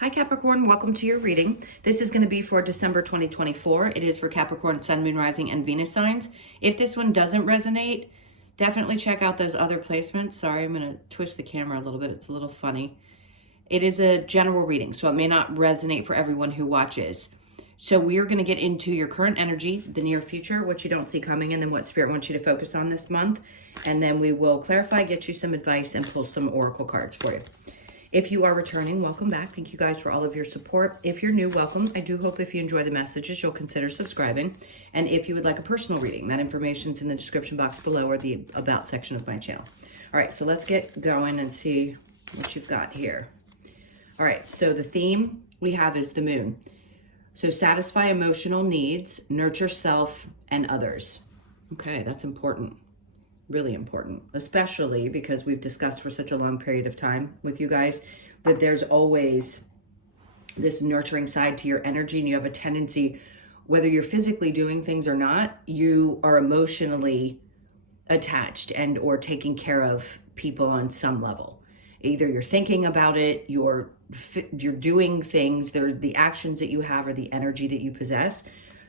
Hi Capricorn, welcome to your reading. This is going to be for December 2024. It is for Capricorn, Sun, Moon, Rising, and Venus signs. If this one doesn't resonate, definitely check out those other placements. Sorry, I'm going to twist the camera a little bit. It's a little funny. It is a general reading, so it may not resonate for everyone who watches. So we are going to get into your current energy, the near future, what you don't see coming, and then what Spirit wants you to focus on this month. And then we will clarify, get you some advice, and pull some oracle cards for you. If you are returning, welcome back. Thank you guys for all of your support. If you're new, welcome. I do hope if you enjoy the messages, you'll consider subscribing. And if you would like a personal reading, that information's in the description box below or the About section of my channel. All right, so let's get going and see what you've got here. All right, so the theme we have is the moon. So satisfy emotional needs, nurture self and others. Okay, that's important. Really important, especially because we've discussed for such a long period of time with you guys that there's always this nurturing side to your energy, and you have a tendency, whether you're physically doing things or not, you are emotionally attached and or taking care of people on some level. Either you're thinking about it, you're doing things, they're the actions that you have or the energy that you possess.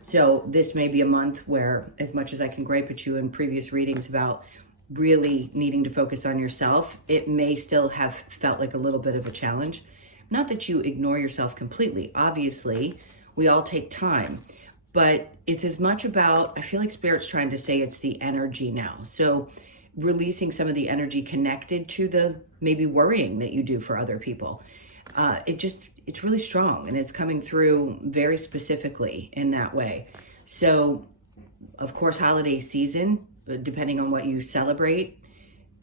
So this may be a month where, as much as I can gripe at you in previous readings about really needing to focus on yourself, it may still have felt like a little bit of a challenge. Not that you ignore yourself completely. Obviously, we all take time. But it's as much about, I feel like Spirit's trying to say it's the energy now. So releasing some of the energy connected to the maybe worrying that you do for other people. It's really strong, and it's coming through very specifically in that way. So, of course, holiday season, depending on what you celebrate,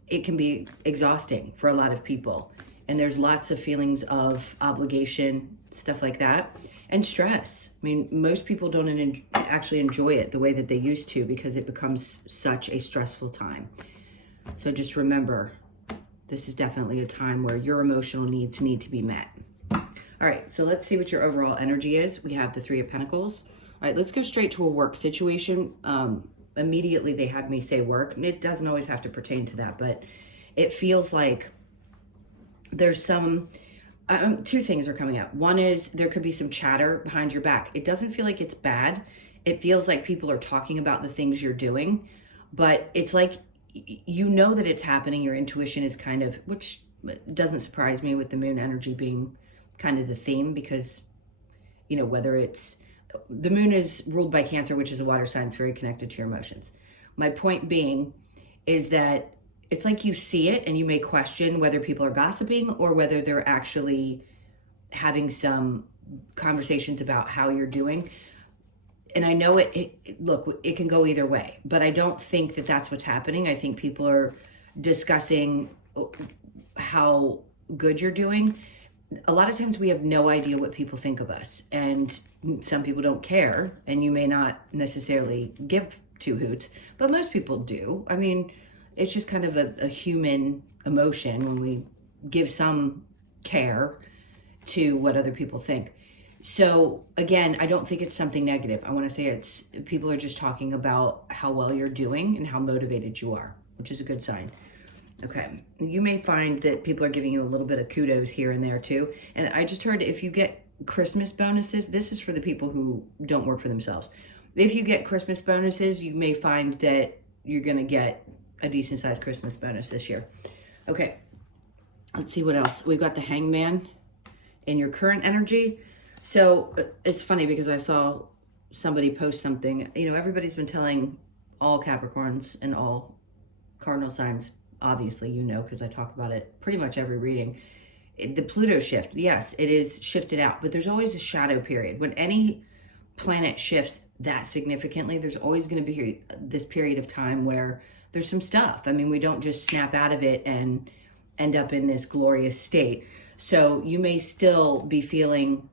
it can be exhausting for a lot of people. And there's lots of feelings of obligation, stuff like that, and stress. I mean, most people don't actually enjoy it the way that they used to because it becomes such a stressful time. So just remember, this is definitely a time where your emotional needs need to be met. All right, so let's see what your overall energy is. We have the Three of Pentacles. All right, let's go straight to a work situation. Immediately they have me say work. It doesn't always have to pertain to that, but it feels like there's some, two things are coming up. One is there could be some chatter behind your back. It doesn't feel like it's bad. It feels like people are talking about the things you're doing, but it's like, you know that it's happening. Your intuition is kind of, which doesn't surprise me with the moon energy being kind of the theme, because, you know, whether it's, the moon is ruled by Cancer, which is a water sign. It's very connected to your emotions. My point being is that it's like you see it and you may question whether people are gossiping or whether they're actually having some conversations about how you're doing. And I know look, it can go either way, but I don't think that that's what's happening. I think people are discussing how good you're doing. A lot of times we have no idea what people think of us, and some people don't care, and you may not necessarily give two hoots, but most people do. I mean, it's just kind of a human emotion when we give some care to what other people think. So again, I don't think it's something negative. I want to say it's people are just talking about how well you're doing and how motivated you are, which is a good sign. Okay, you may find that people are giving you a little bit of kudos here and there too. And I just heard if you get Christmas bonuses, this is for the people who don't work for themselves. If you get Christmas bonuses, you may find that you're going to get a decent sized Christmas bonus this year. Okay, let's see what else. We've got the Hangman in your current energy. So it's funny because I saw somebody post something. You know, everybody's been telling all Capricorns and all cardinal signs, obviously, you know, because I talk about it pretty much every reading. The Pluto shift, yes, it is shifted out, but there's always a shadow period. When any planet shifts that significantly, there's always going to be this period of time where there's some stuff. I mean, we don't just snap out of it and end up in this glorious state. So you may still be feeling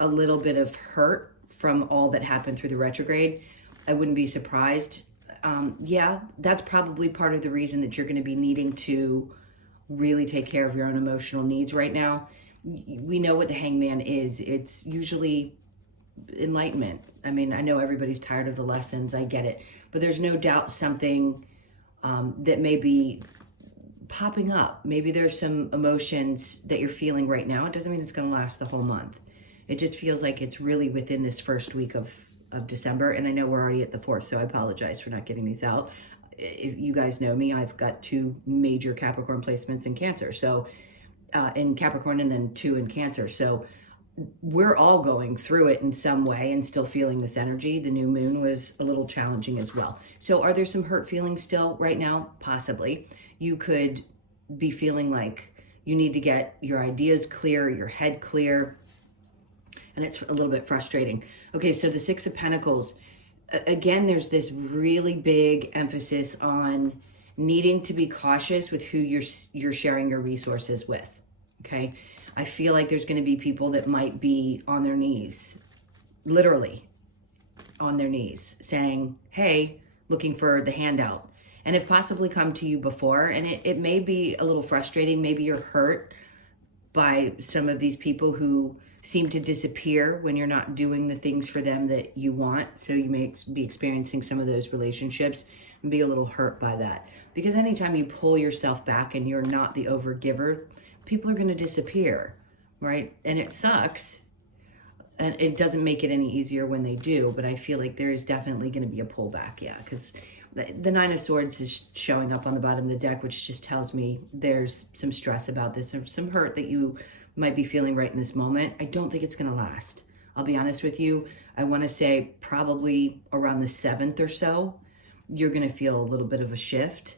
a little bit of hurt from all that happened through the retrograde. I wouldn't be surprised. Yeah, that's probably part of the reason that you're going to be needing to really take care of your own emotional needs right now. We know what the Hangman is. It's usually enlightenment. I mean, I know everybody's tired of the lessons. I get it. But there's no doubt something that may be popping up. Maybe there's some emotions that you're feeling right now. It doesn't mean it's going to last the whole month. It just feels like it's really within this first week of December. And I know we're already at the 4th, so I apologize for not getting these out. If you guys know me, I've got 2 major Capricorn placements in Cancer. So in Capricorn, and then 2 in Cancer. So we're all going through it in some way and still feeling this energy. The new moon was a little challenging as well. So are there some hurt feelings still right now? Possibly. You could be feeling like you need to get your ideas clear, your head clear, and it's a little bit frustrating. Okay, so the 6 of Pentacles, again, there's this really big emphasis on needing to be cautious with who you're sharing your resources with, okay? I feel like there's going to be people that might be on their knees, literally on their knees, saying, hey, looking for the handout, and have possibly come to you before. And it may be a little frustrating. Maybe you're hurt by some of these people who seem to disappear when you're not doing the things for them that you want. So you may be experiencing some of those relationships and be a little hurt by that. Because anytime you pull yourself back and you're not the overgiver, people are going to disappear, right? And it sucks. And it doesn't make it any easier when they do, but I feel like there is definitely going to be a pullback, yeah, because the 9 of Swords is showing up on the bottom of the deck, which just tells me there's some stress about this, or some hurt that you might be feeling right in this moment. I don't think it's going to last. I'll be honest with you. I want to say probably around the 7th or so, you're going to feel a little bit of a shift,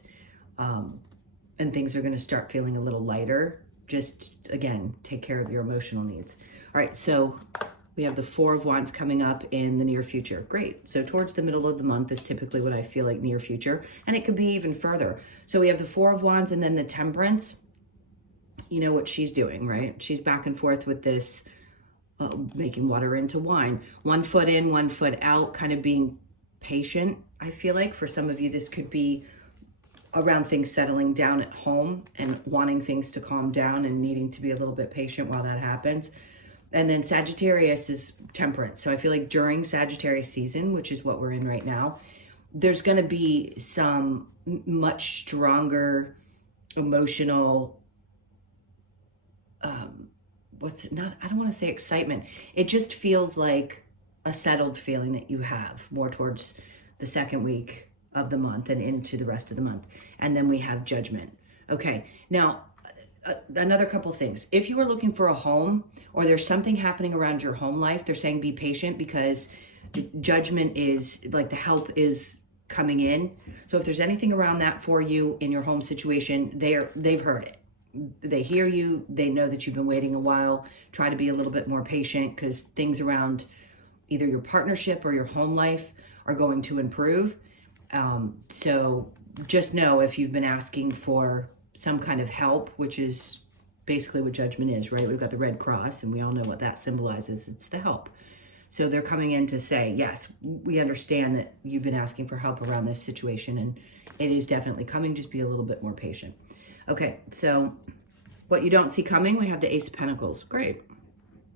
and things are going to start feeling a little lighter. Just, again, take care of your emotional needs. All right, so we have the 4 of Wands coming up in the near future. Great. So towards the middle of the month is typically what I feel like near future, and it could be even further. So we have the 4 of Wands and then the Temperance. You know what she's doing, right? She's back and forth with this making water into wine. 1 foot in, 1 foot out, kind of being patient. I feel like for some of you, this could be around things settling down at home and wanting things to calm down and needing to be a little bit patient while that happens. And then Sagittarius is Temperance. So I feel like during Sagittarius season, which is what we're in right now, there's going to be some much stronger emotional, I don't want to say excitement. It just feels like a settled feeling that you have more towards the 2nd week of the month and into the rest of the month. And then we have Judgment. Okay, now another couple things. If you are looking for a home, or there's something happening around your home life, they're saying be patient, because Judgment is like the help is coming in. So if there's anything around that for you in your home situation, they've heard it. They hear you. They know that you've been waiting a while. Try to be a little bit more patient, because things around either your partnership or your home life are going to improve. So just know, if you've been asking for some kind of help, which is basically what Judgment is, right? We've got the red cross, and we all know what that symbolizes. It's the help. So they're coming in to say, yes, we understand that you've been asking for help around this situation, and it is definitely coming. Just be a little bit more patient. Okay, so what you don't see coming, we have the Ace of Pentacles. Great.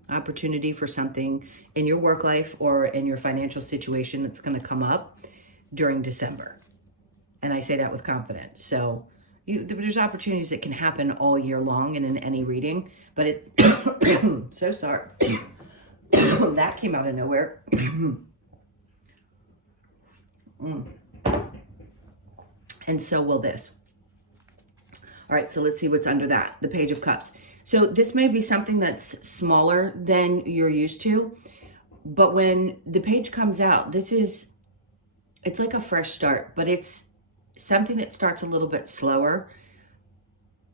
Opportunity for something in your work life or in your financial situation that's going to come up during December. And I say that with confidence. So there's opportunities that can happen all year long and in any reading, but it, so sorry. That came out of nowhere. And so will this. All right, so let's see what's under that. The Page of Cups. So this may be something that's smaller than you're used to, but when the page comes out, it's like a fresh start, but it's something that starts a little bit slower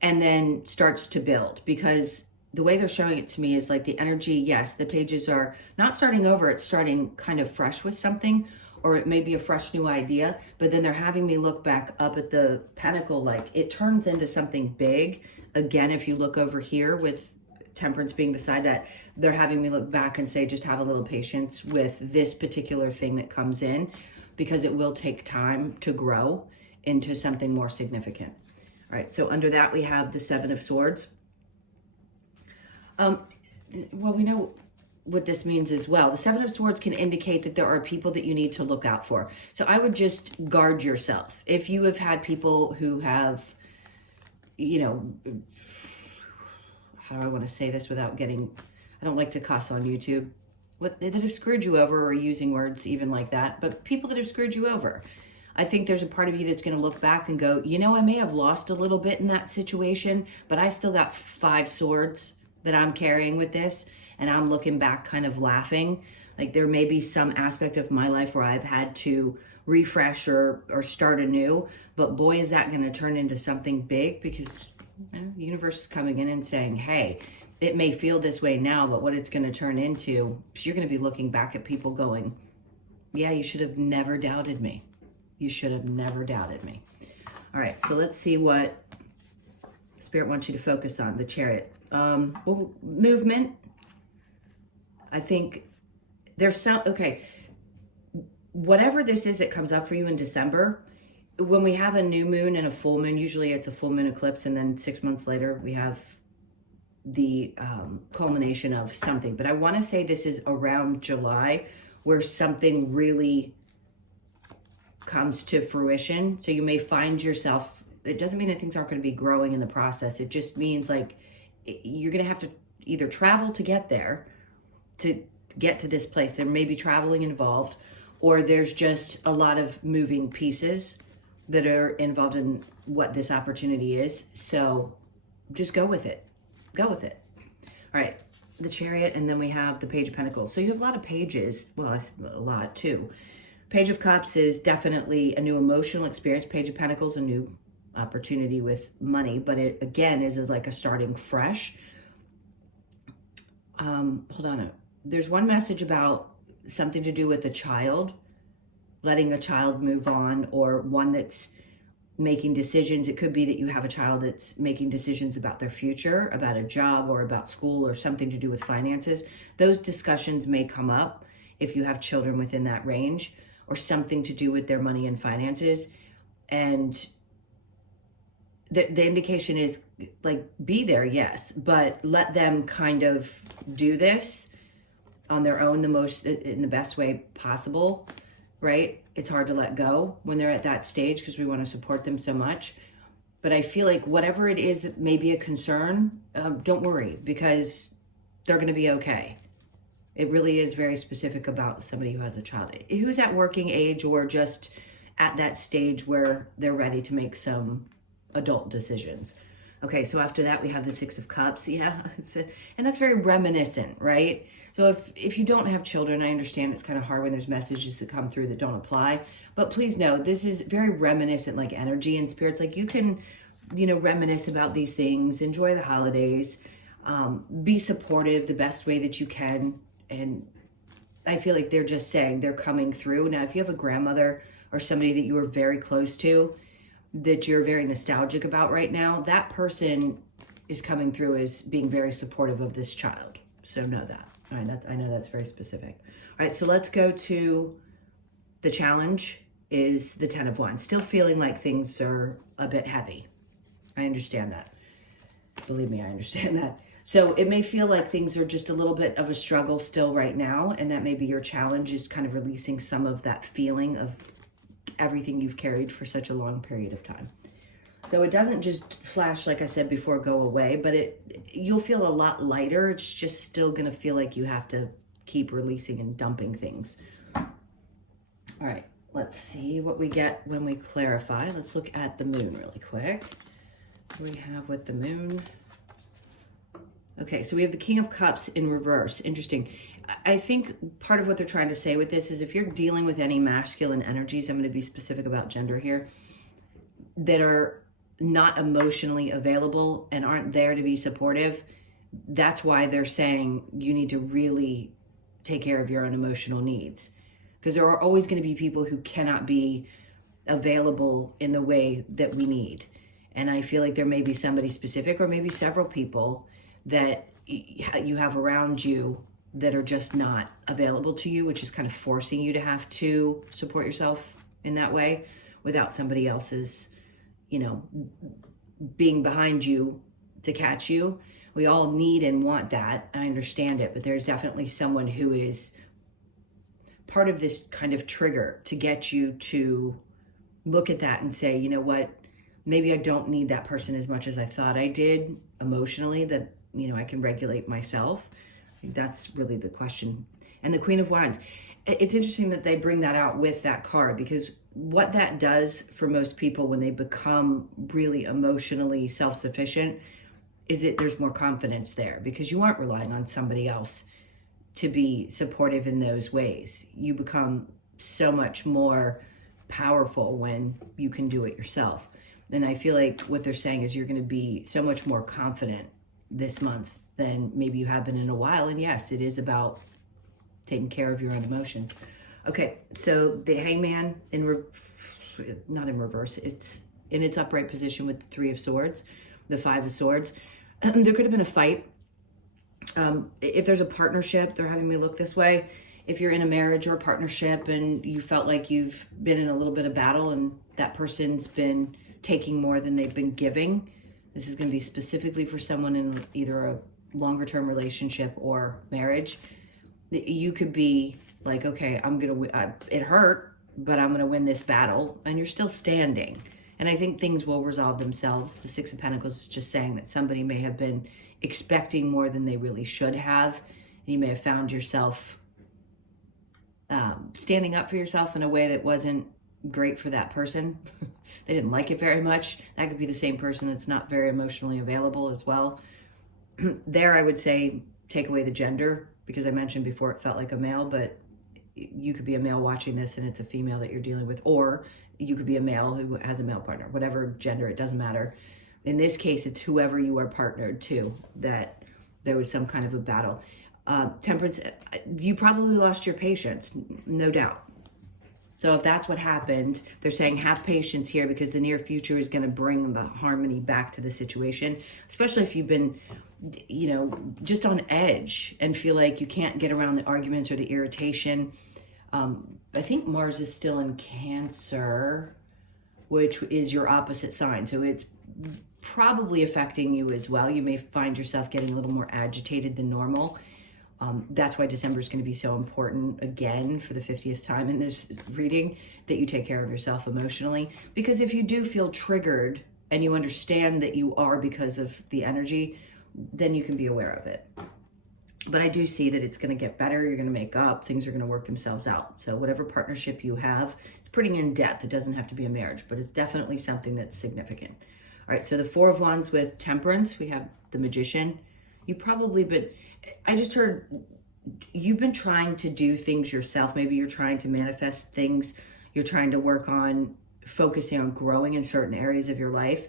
and then starts to build, because the way they're showing it to me is like the energy, yes, the pages are not starting over, it's starting kind of fresh with something, or it may be a fresh new idea, but then they're having me look back up at the pentacle, like it turns into something big. Again, if you look over here with Temperance being beside that, they're having me look back and say, just have a little patience with this particular thing that comes in, because it will take time to grow into something more significant. All right, so under that we have the 7 of Swords. Well, we know what this means as well. The 7 of Swords can indicate that there are people that you need to look out for. So I would just guard yourself. If you have had people who have, you know, how do I want to say this without getting, I don't like to cuss on YouTube, that have screwed you over, or using words even like that, but people that have screwed you over. I think there's a part of you that's going to look back and go, you know, I may have lost a little bit in that situation, but I still got 5 swords that I'm carrying with this. And I'm looking back kind of laughing. Like there may be some aspect of my life where I've had to refresh or start anew, but boy, is that going to turn into something big, because the universe is coming in and saying, hey, it may feel this way now, but what it's going to turn into, you're going to be looking back at people going, yeah, you should have never doubted me. You should have never doubted me. All right, so let's see what Spirit wants you to focus on. The Chariot. Well, movement. I think there's some, okay, whatever this is that comes up for you in December, when we have a new moon and a full moon, usually it's a full moon eclipse, and then 6 months later we have the culmination of something. But I want to say this is around July where something really comes to fruition. So you may find yourself, it doesn't mean that things aren't going to be growing in the process. It just means like you're going to have to either travel to get there, to get to this place. There may be traveling involved, or there's just a lot of moving pieces that are involved in what this opportunity is. So just go with it. Go with it. All right, the Chariot, and then we have the Page of Pentacles. So you have a lot of pages. Well, a lot too. Page of Cups is definitely a new emotional experience. Page of Pentacles, a new opportunity with money, but it again is like a starting fresh. Hold on. There's one message about something to do with a child, letting a child move on, or one that's making decisions. It could be that you have a child that's making decisions about their future, about a job or about school, or something to do with finances. Those discussions may come up if you have children within that range, or something to do with their money and finances. And the indication is like, be there, yes, but let them kind of do this on their own in the best way possible, right? It's hard to let go when they're at that stage because we want to support them so much. But I feel like whatever it is that may be a concern, don't worry, because they're going to be okay. It really is very specific about somebody who has a child, who's at working age, or just at that stage where they're ready to make some adult decisions. Okay, so after that we have the Six of Cups. Yeah, and that's very reminiscent, right? So if you don't have children, I understand it's kind of hard when there's messages that come through that don't apply. But please know, this is very reminiscent, like energy and spirits. Like you can, reminisce about these things, enjoy the holidays, be supportive the best way that you can. And I feel like they're just saying they're coming through. Now, if you have a grandmother or somebody that you were very close to, that you're very nostalgic about right now, that person is coming through as being very supportive of this child. So know that. All right, I know that's very specific. All right, so let's go to the challenge is the Ten of Wands. Still feeling like things are a bit heavy. I understand that. Believe me, I understand that. So it may feel like things are just a little bit of a struggle still right now, and that may be your challenge, is kind of releasing some of that feeling of everything you've carried for such a long period of time. So it doesn't just flash, like I said before, go away, but you'll feel a lot lighter. It's just still going to feel like you have to keep releasing and dumping things. All right, let's see what we get when we clarify. Let's look at the moon really quick. What do we have with the moon? Okay, so we have the King of Cups in reverse. Interesting. I think part of what they're trying to say with this is if you're dealing with any masculine energies, I'm going to be specific about gender here, that are not emotionally available and aren't there to be supportive, that's why they're saying you need to really take care of your own emotional needs. Because there are always going to be people who cannot be available in the way that we need. And I feel like there may be somebody specific, or maybe several people that you have around you that are just not available to you, which is kind of forcing you to have to support yourself in that way without somebody else's, being behind you to catch you. We all need and want that. I understand it, but there's definitely someone who is part of this kind of trigger to get you to look at that and say, you know what, maybe I don't need that person as much as I thought I did emotionally, that, you know, I can regulate myself. I think that's really the question. And the Queen of Wands, it's interesting that they bring that out with that card, because what that does for most people when they become really emotionally self-sufficient is that there's more confidence there, because you aren't relying on somebody else to be supportive in those ways. You become so much more powerful when you can do it yourself. And I feel like what they're saying is you're going to be so much more confident this month than maybe you have been in a while. And yes, it is about taking care of your own emotions. Okay, so the Hangman not in reverse, it's in its upright position with the Three of Swords, the Five of Swords. There could have been a fight. If there's a partnership, they're having me look this way. If you're in a marriage or a partnership and you felt like you've been in a little bit of battle and that person's been taking more than they've been giving, this is going to be specifically for someone in either a longer term relationship or marriage. You could be like, okay, I'm going to, it hurt, but I'm going to win this battle, and you're still standing. And I think things will resolve themselves. The Six of Pentacles is just saying that somebody may have been expecting more than they really should have. And you may have found yourself standing up for yourself in a way that wasn't great for that person. They didn't like it very much. That could be the same person that's not very emotionally available as well. There, I would say, take away the gender, because I mentioned before it felt like a male, but you could be a male watching this and it's a female that you're dealing with, or you could be a male who has a male partner, whatever gender, it doesn't matter. In this case, it's whoever you are partnered to, that there was some kind of a battle. Temperance, you probably lost your patience, no doubt. So if that's what happened, they're saying have patience here, because the near future is going to bring the harmony back to the situation, especially if you've been, you know, just on edge and feel like you can't get around the arguments or the irritation. I think Mars is still in Cancer, which is your opposite sign. So it's probably affecting you as well. You may find yourself getting a little more agitated than normal. That's why December is going to be so important, again, for the 50th time in this reading, that you take care of yourself emotionally. Because if you do feel triggered and you understand that you are because of the energy, then you can be aware of it. But I do see that it's going to get better. You're going to make up. Things are going to work themselves out. So whatever partnership you have, it's pretty in depth. It doesn't have to be a marriage, but it's definitely something that's significant. All right, so the Four of Wands with Temperance, we have the Magician. You probably, but I just heard you've been trying to do things yourself. Maybe you're trying to manifest things. You're trying to work on focusing on growing in certain areas of your life.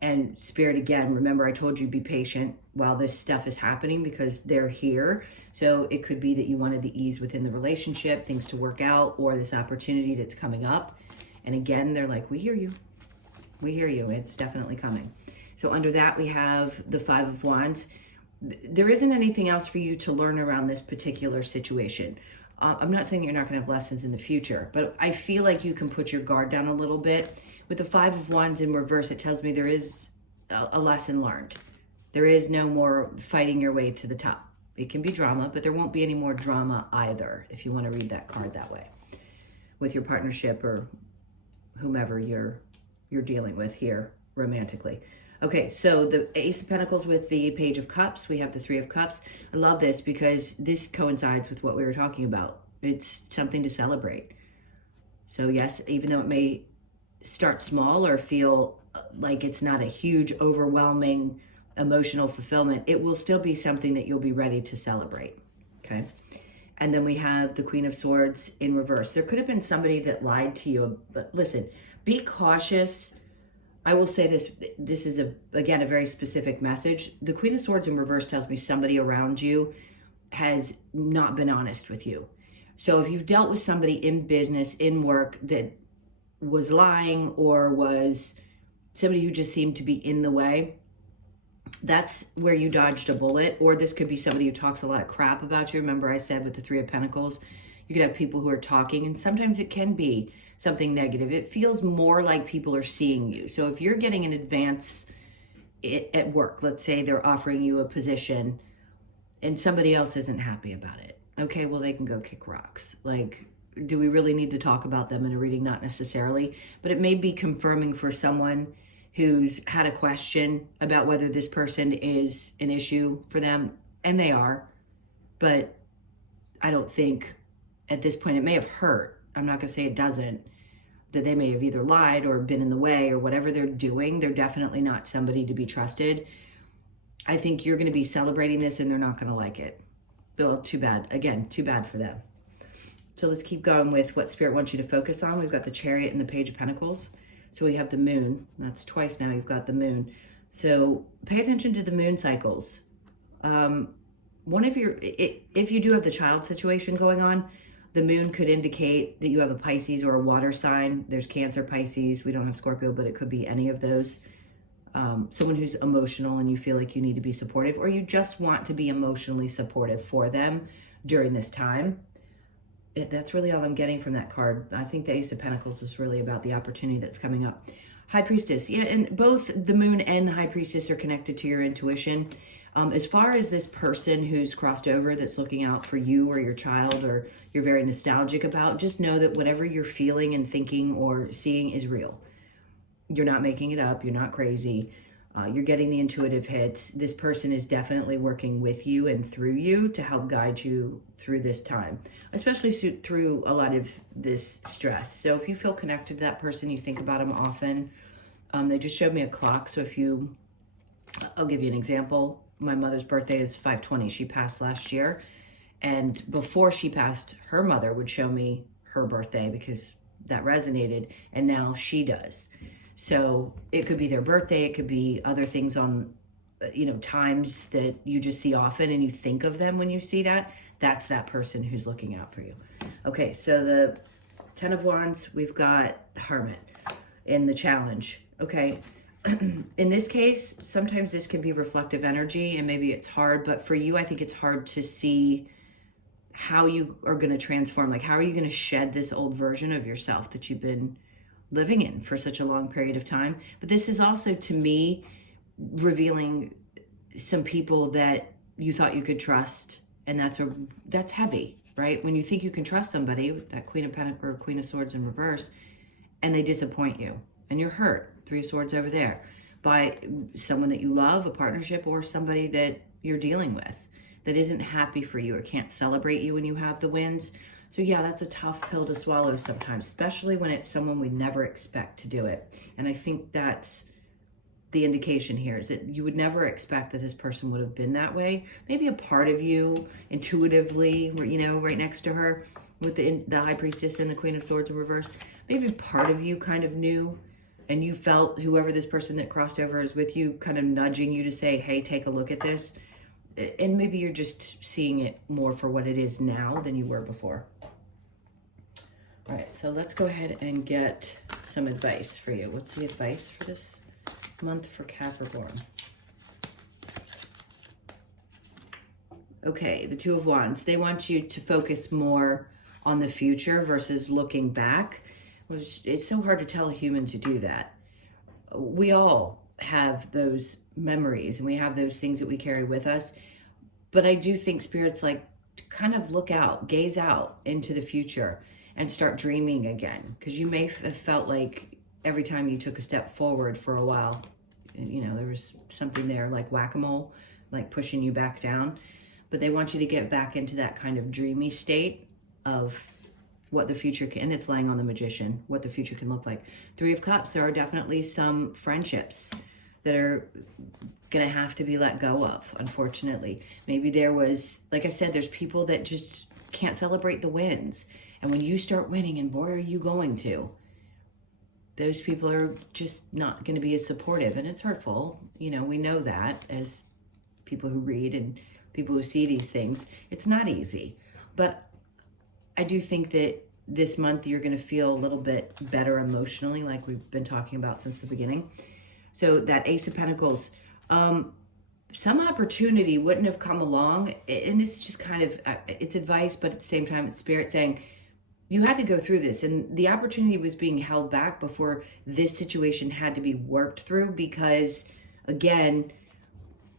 And Spirit, again, remember I told you be patient while this stuff is happening, because they're here. So it could be that you wanted the ease within the relationship, things to work out, or this opportunity that's coming up. And again, they're like, we hear you. We hear you. It's definitely coming. So under that, we have the Five of Wands. There isn't anything else for you to learn around this particular situation. I'm not saying you're not going to have lessons in the future, but I feel like you can put your guard down a little bit. With the Five of Wands in reverse, it tells me there is a lesson learned. There is no more fighting your way to the top. It can be drama, but there won't be any more drama either, if you want to read that card that way, with your partnership or whomever you're dealing with here romantically. Okay, so the Ace of Pentacles with the Page of Cups. We have the Three of Cups. I love this because this coincides with what we were talking about. It's something to celebrate. So yes, even though it may start small or feel like it's not a huge, overwhelming emotional fulfillment, it will still be something that you'll be ready to celebrate, okay? And then we have the Queen of Swords in reverse. There could have been somebody that lied to you, but listen, be cautious. I will say this is, again, a very specific message. The Queen of Swords in reverse tells me somebody around you has not been honest with you. So if you've dealt with somebody in business, in work, that was lying, or was somebody who just seemed to be in the way, that's where you dodged a bullet. Or this could be somebody who talks a lot of crap about you. Remember I said with the Three of Pentacles, you could have people who are talking, and sometimes it can be something negative. It feels more like people are seeing you. So if you're getting an advance at work, let's say they're offering you a position and somebody else isn't happy about it. Okay, well, they can go kick rocks. Like, do we really need to talk about them in a reading? Not necessarily, but it may be confirming for someone who's had a question about whether this person is an issue for them, and they are, but I don't think at this point, it may have hurt. I'm not going to say it doesn't, that they may have either lied or been in the way or whatever they're doing. They're definitely not somebody to be trusted. I think you're going to be celebrating this and they're not going to like it. Well, too bad. Again, too bad for them. So let's keep going with what Spirit wants you to focus on. We've got the Chariot and the Page of Pentacles. So we have the Moon. That's twice now you've got the Moon. So pay attention to the moon cycles. One of your, if you do have the child situation going on, the moon could indicate that you have a Pisces or a water sign. There's Cancer, Pisces. We don't have Scorpio, but it could be any of those. Someone who's emotional and you feel like you need to be supportive, or you just want to be emotionally supportive for them during this time. That's really all I'm getting from that card. I think the Ace of Pentacles is really about the opportunity that's coming up. High Priestess. Yeah, and both the Moon and the High Priestess are connected to your intuition. As far as this person who's crossed over that's looking out for you or your child or you're very nostalgic about, just know that whatever you're feeling and thinking or seeing is real. You're not making it up. You're not crazy. You're getting the intuitive hits. This person is definitely working with you and through you to help guide you through this time, especially through a lot of this stress. So if you feel connected to that person, you think about them often. They just showed me a clock. So I'll give you an example. My mother's birthday is 5/20. She passed last year. And before she passed, her mother would show me her birthday because that resonated. And now she does. So it could be their birthday. It could be other things on, times that you just see often and you think of them when you see that. That's that person who's looking out for you. Okay, so the 10 of Wands, we've got Hermit in the challenge. Okay, in this case, sometimes this can be reflective energy and maybe it's hard, but for you, I think it's hard to see how you are going to transform. Like, how are you going to shed this old version of yourself that you've been living in for such a long period of time? But this is also, to me, revealing some people that you thought you could trust, and that's heavy, right? When you think you can trust somebody, that Queen of Pentacles or Queen of Swords in reverse, and they disappoint you, and you're hurt. 3 of Swords over there, by someone that you love, a partnership, or somebody that you're dealing with that isn't happy for you or can't celebrate you when you have the wins. So yeah, that's a tough pill to swallow sometimes, especially when it's someone we never expect to do it. And I think that's the indication here, is that you would never expect that this person would have been that way. Maybe a part of you intuitively, right next to her with the High Priestess and the Queen of Swords in reverse, maybe part of you kind of knew, and you felt whoever this person that crossed over is with you kind of nudging you to say, hey, take a look at this. And maybe you're just seeing it more for what it is now than you were before. All right, so let's go ahead and get some advice for you. What's the advice for this month for Capricorn? Okay, the 2 of Wands. They want you to focus more on the future versus looking back. It's so hard to tell a human to do that. We all have those memories and we have those things that we carry with us. But I do think Spirit's like, kind of look out, gaze out into the future and start dreaming again. Because you may have felt like every time you took a step forward for a while, there was something there like whack-a-mole, like pushing you back down. But they want you to get back into that kind of dreamy state of what the future can, and it's laying on the Magician, what the future can look like. 3 of Cups, there are definitely some friendships that are going to have to be let go of, unfortunately. Maybe there was, like I said, there's people that just can't celebrate the wins. And when you start winning, and boy, are you going to, those people are just not going to be as supportive, and it's hurtful. We know that as people who read and people who see these things. It's not easy, but I do think that this month you're going to feel a little bit better emotionally, like we've been talking about since the beginning. So that Ace of Pentacles, some opportunity wouldn't have come along. And this is just kind of, it's advice, but at the same time, it's Spirit saying, you had to go through this. And the opportunity was being held back before this situation had to be worked through because, again,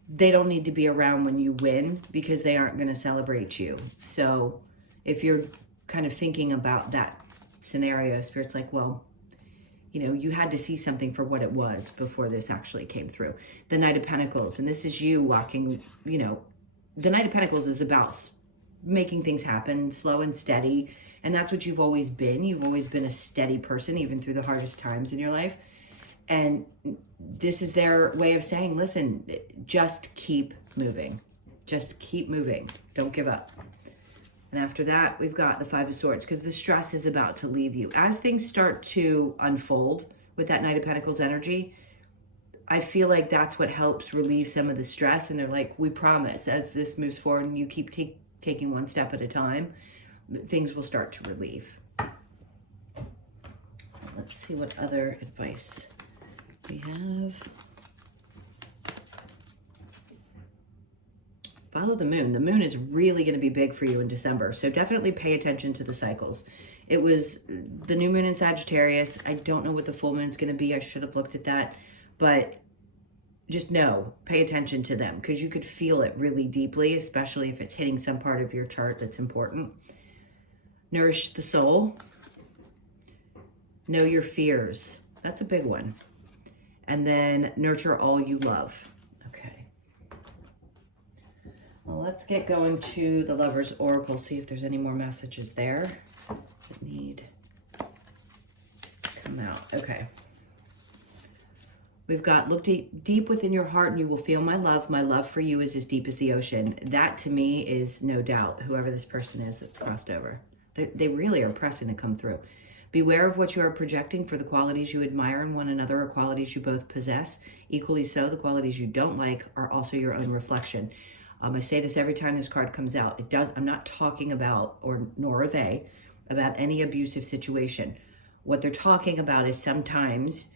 they don't need to be around when you win because they aren't going to celebrate you. So if you're kind of thinking about that scenario, Spirit's like, well, you know, you had to see something for what it was before this actually came through. The Knight of Pentacles, and this is you walking, you know, the Knight of Pentacles is about making things happen, slow and steady. And that's what you've always been. You've always been a steady person, even through the hardest times in your life. And this is their way of saying, listen, just keep moving. Just keep moving. Don't give up. And after that, we've got the Five of Swords, because the stress is about to leave you. As things start to unfold with that Knight of Pentacles energy, I feel like that's what helps relieve some of the stress. And they're like, we promise, as this moves forward and you keep taking one step at a time, things will start to relieve. Let's see what other advice we have. Follow the moon. The moon is really going to be big for you in December. So definitely pay attention to the cycles. It was the new moon in Sagittarius. I don't know what the full moon is going to be. I should have looked at that. But just know, pay attention to them, because you could feel it really deeply, especially if it's hitting some part of your chart that's important. Nourish the soul. Know your fears. That's a big one. And then nurture all you love. Okay. Well, let's get going to the Lover's Oracle, see if there's any more messages there that need to come out. Okay. We've got, look deep within your heart and you will feel my love. My love for you is as deep as the ocean. That to me is no doubt whoever this person is that's crossed over. They really are pressing to come through. Beware of what you are projecting, for the qualities you admire in one another are qualities you both possess. Equally so, the qualities you don't like are also your own reflection. I say this every time this card comes out. I'm not talking about, or nor are they, about any abusive situation. What they're talking about is sometimes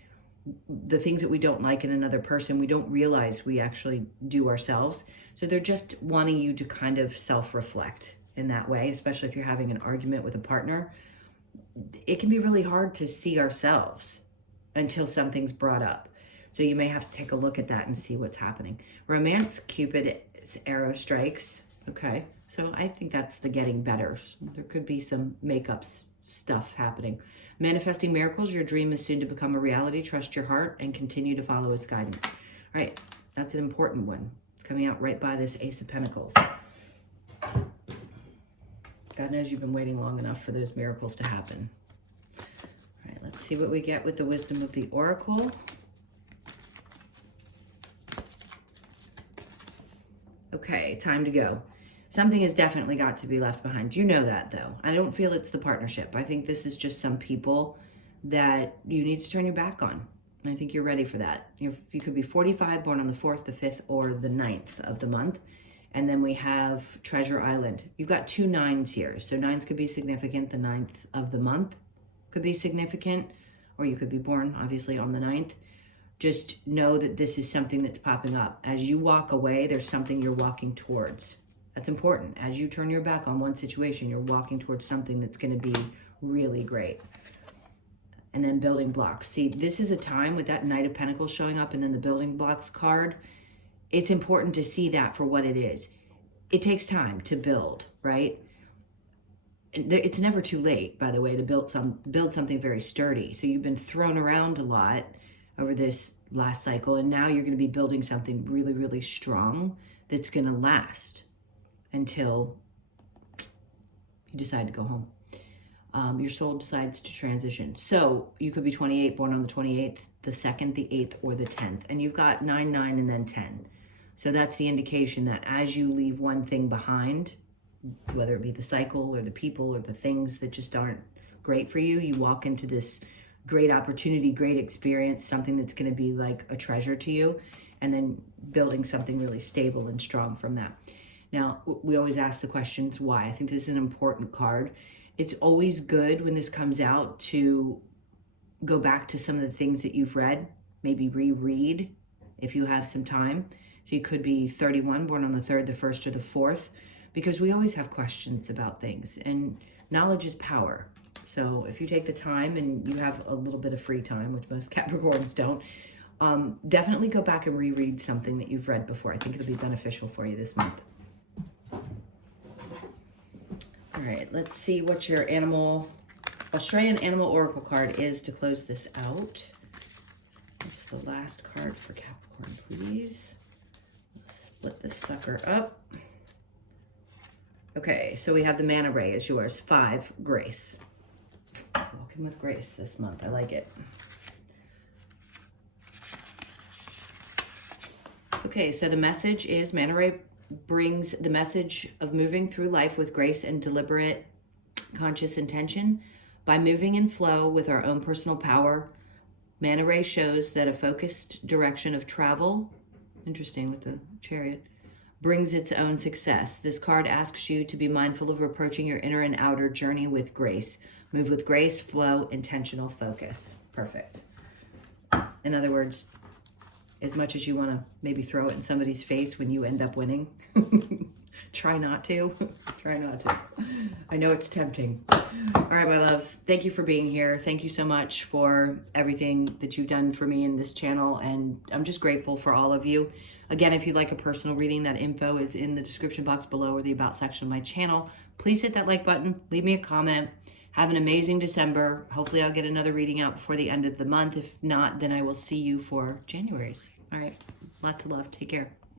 the things that we don't like in another person, we don't realize we actually do ourselves. So they're just wanting you to kind of self-reflect in that way, especially if you're having an argument with a partner. It can be really hard to see ourselves until something's brought up. So you may have to take a look at that and see what's happening. Romance, Cupid's arrow strikes. Okay, so I think that's the getting better. There could be some makeup stuff happening. Manifesting miracles, your dream is soon to become a reality. Trust your heart and continue to follow its guidance. All right, that's an important one. It's coming out right by this Ace of Pentacles. God knows you've been waiting long enough for those miracles to happen. All right, let's see what we get with the wisdom of the Oracle. Okay, time to go. Something has definitely got to be left behind. You know that, though. I don't feel it's the partnership. I think this is just some people that you need to turn your back on. I think you're ready for that. You could be 45, born on the 4th, the 5th, or the 9th of the month. And then we have Treasure Island. You've got 2 9s here. So 9s could be significant. The 9th of the month could be significant. Or you could be born, obviously, on the 9th. Just know that this is something that's popping up. As you walk away, there's something you're walking towards. That's important. As you turn your back on one situation, you're walking towards something that's going to be really great. And then building blocks. See, this is a time with that Knight of Pentacles showing up and then the building blocks card. It's important to see that for what it is. It takes time to build, right? It's never too late, by the way, to build something very sturdy. So you've been thrown around a lot over this last cycle, and now you're going to be building something really, really strong that's going to last until you decide to go home. Your soul decides to transition. So you could be 28, born on the 28th, the 2nd, the 8th, or the 10th. And you've got 9, 9, and then 10. So that's the indication that as you leave one thing behind, whether it be the cycle or the people or the things that just aren't great for you, you walk into this great opportunity, great experience, something that's going to be like a treasure to you, and then building something really stable and strong from that. Now, we always ask the questions, why? I think this is an important card. It's always good when this comes out to go back to some of the things that you've read, maybe reread if you have some time. So you could be 31, born on the 3rd, the 1st, or the 4th, because we always have questions about things, and knowledge is power. So if you take the time and you have a little bit of free time, which most Capricorns don't, definitely go back and reread something that you've read before. I think it'll be beneficial for you this month. All right, let's see what your animal Australian Animal Oracle card is to close this out. It's the last card for Capricorn, please. Let's split this sucker up. Okay, so we have the Mana Ray is yours. 5, Grace. Walking with Grace this month. I like it. Okay, so the message is Mana Ray brings the message of moving through life with grace and deliberate, conscious intention. By moving in flow with our own personal power, Mana Ray shows that a focused direction of travel, interesting with the Chariot, brings its own success. This card asks you to be mindful of approaching your inner and outer journey with grace. Move with grace, flow, intentional focus. Perfect. In other words, as much as you want to maybe throw it in somebody's face when you end up winning, try not to. Try not to. I know it's tempting. All right, my loves. Thank you for being here. Thank you so much for everything that you've done for me in this channel. And I'm just grateful for all of you. Again, if you'd like a personal reading, that info is in the description box below or the About section of my channel. Please hit that like button. Leave me a comment. Have an amazing December. Hopefully I'll get another reading out before the end of the month. If not, then I will see you for January's. All right. Lots of love. Take care.